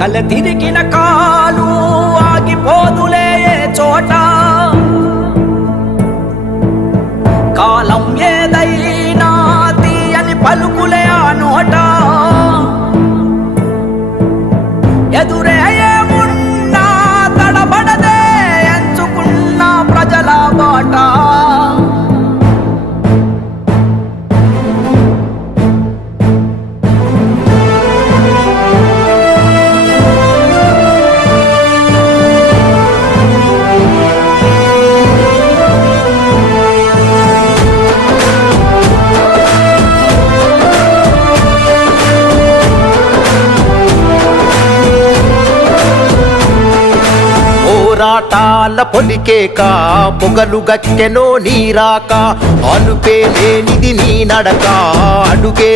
కల తిరిగిన కాలు ఆగిపోదులే చోట కాలం ఏదైనా తీయని పలుకులే ఆ నోట ఎదురే ఏమున్నా తడబడదే ఎంచుకున్న ప్రజల బాట పోరాటాల పొలికేక పొగలు గక్కెనో నీరాక అలుపే లేనిది నీ నడక అడుగే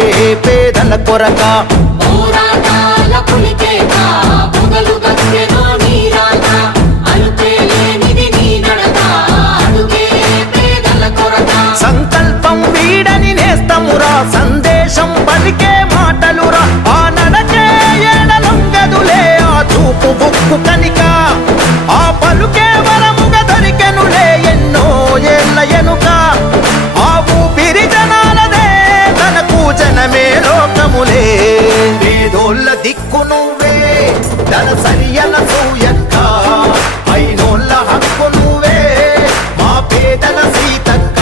పేదల కొరక పోరాటాల పొలికేక పొగలు గక్కెనో నీరాక అలుపే లేనిది నీ నడక అడుగే పేదల కొరక సంకల్పం వీడని నేస్తమురా సందేశం పలికే మాటలురా ఆ నడకే ఏడలొంగదులే ఆ చూపు బుక్కు కనిక ఆ పలుకే వరముగ దొరికెనులే ఎన్నో ఏళ్ళ ఎనుక ఆ ఊపిరి జనాలదే తనకు జనమే లోకములే పేదోళ్ళ దిక్కు నువ్వే ధన సరియల సూయక్క అయినోళ్ళ హక్కు నువ్వే మా పేదల సీతక్క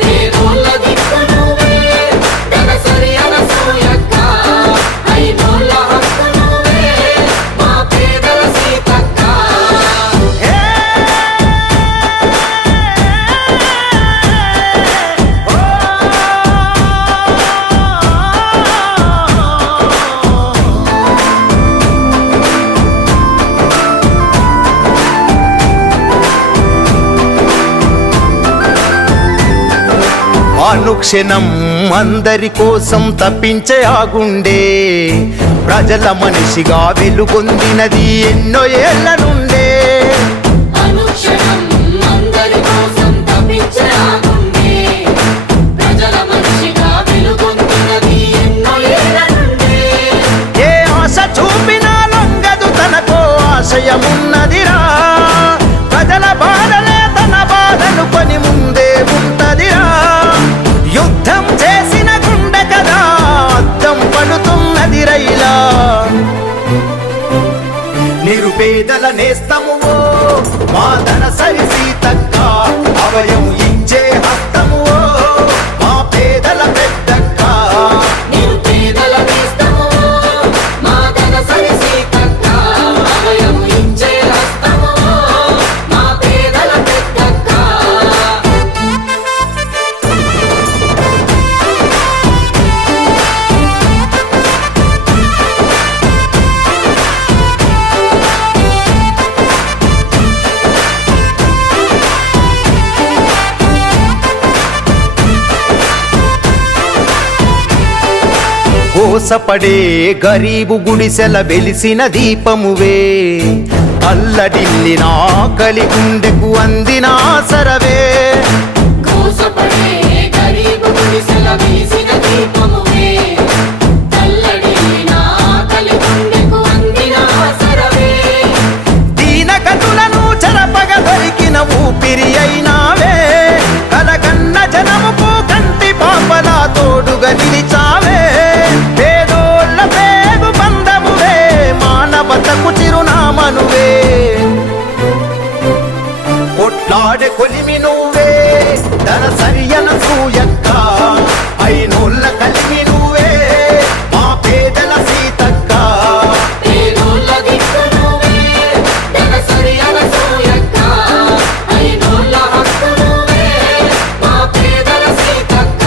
పేదోళ్ళ దిక్కు నువ్వే ధనసరి అనసూయక్క అయినోళ్ళ హక్కు నువ్వే మా పేదల సీతక్క అనుక్షణం అందరి కోసం తప్పించే ఆగుండే ప్రజల మనిషిగా వెలుగొందినది ఎన్నో ఏళ్ల నుండే అనుక్షణం అందరి కోసం తప్పించే ఆగుండే ప్రజల మనిషిగా వెలుగొందినది ఎన్నో ఏళ్ల నుండే ఏ ఆశ చూపినా లొంగదు తనకో ఆశయమున్నదిరా ప్రజల బాధలే తన బాధను కొని ముందే ఉంటదిరా యుద్ధం చేసిన గుండె కదా అద్దం పడుతున్నది రైలా నిరుపేదల నేస్తము మా ధనసరి సీతక్క అభయం ఇచ్చే హస్తము మా పేదల పెద్దక్క నిరుపేదల నేస్తము మా ధనసరి సీతక్క అభయం ఇచ్చే హస్తము మా పేదల పెద్దక్క కోసపడే గరీబు గుడిసెల వెలిసిన దీపమువే అల్లడిల్లిన ఆకలి గుండెకు అందిన సరవే కోసపడే గరీబు గుడిసెల వెలిసిన దీపమువే తల్లడిల్లిన ఆకలి గుండెకు అందిన ఆసరవే దీనగతులను చెరపగ దొరికిన ఊపిరి అయినావే కలగన్న జనముకు కంటి పాపల తోడుగా నిలిచావే పేదోళ్ళ పేగు బంధమువే మానవతకు చిరునామనువే కొట్లాడే కొలిమి నువ్వే ధన సరియన సూయక్క అయినోళ్ళ కలిమి నువ్వే మా పేదల సీతక్క పేదోళ్ళ దిక్కు నువ్వే ధనసరి అనసూయక్క అయినోళ్ళ హక్కు నువ్వే మా పేదల సీతక్క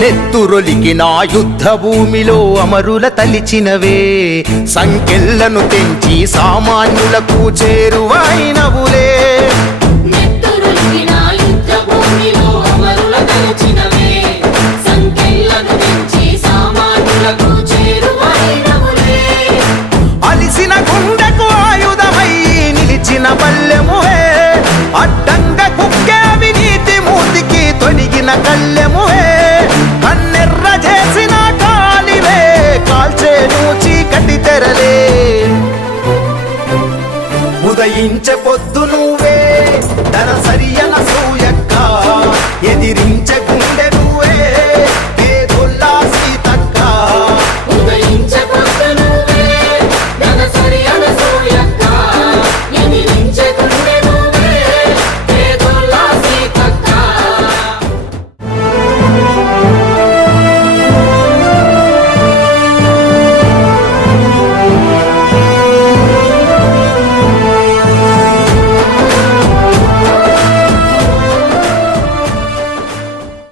నెత్తురొలికిన యుద్ధ భూమిలో అమరుల తలిచినవే సంకెళ్లను తెంచి సామాన్యులకు చేరువైనవులే నెత్తురొలికిన యుద్ధ భూమిలో అమరుల తలచినవే కళ్ళెమువే కన్నెర్ర చేసిన కాలివే కాల్చేను చీకటి తెరలే ఉదయించే పొద్దు నువ్వే తన సరియన సూయక్క ఎదిరించ